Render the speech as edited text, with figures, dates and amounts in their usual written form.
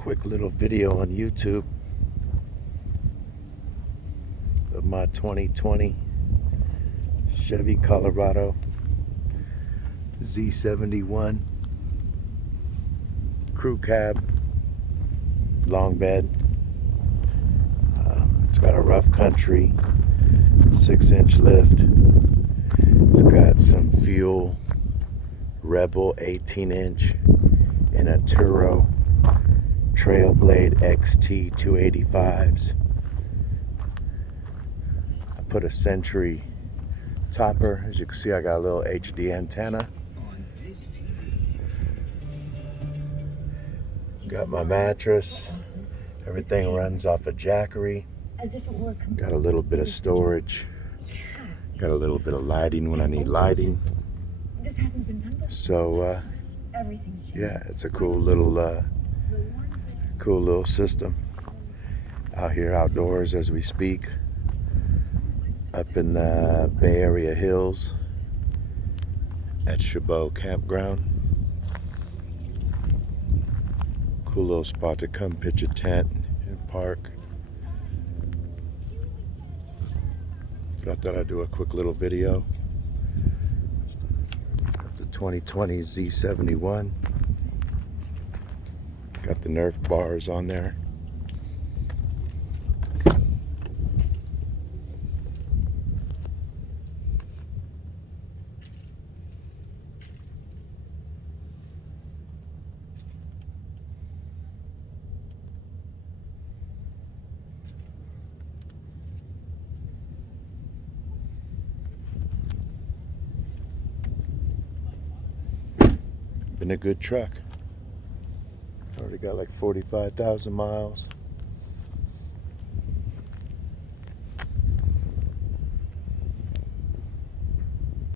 quick little video on YouTube of my 2020 Chevy Colorado Z71 crew cab, long bed. It's got a rough country 6-inch lift. It's got some fuel Rebel 18-inch and atturo Trailblade XT 285s. I put a Century topper. As you can see, I got a little HD antenna. Got my mattress. Everything runs off a Jackery. Got a little bit of storage. Got a little bit of lighting when I need lighting. So yeah, it's a cool little system out here outdoors as we speak, up in the Bay Area hills at Chabot Campground. Cool little spot to come pitch a tent and park. But I thought I'd do a quick little video of the 2020 Z71. Got the Nerf bars on there. Been a good truck. Already got like 45,000 miles.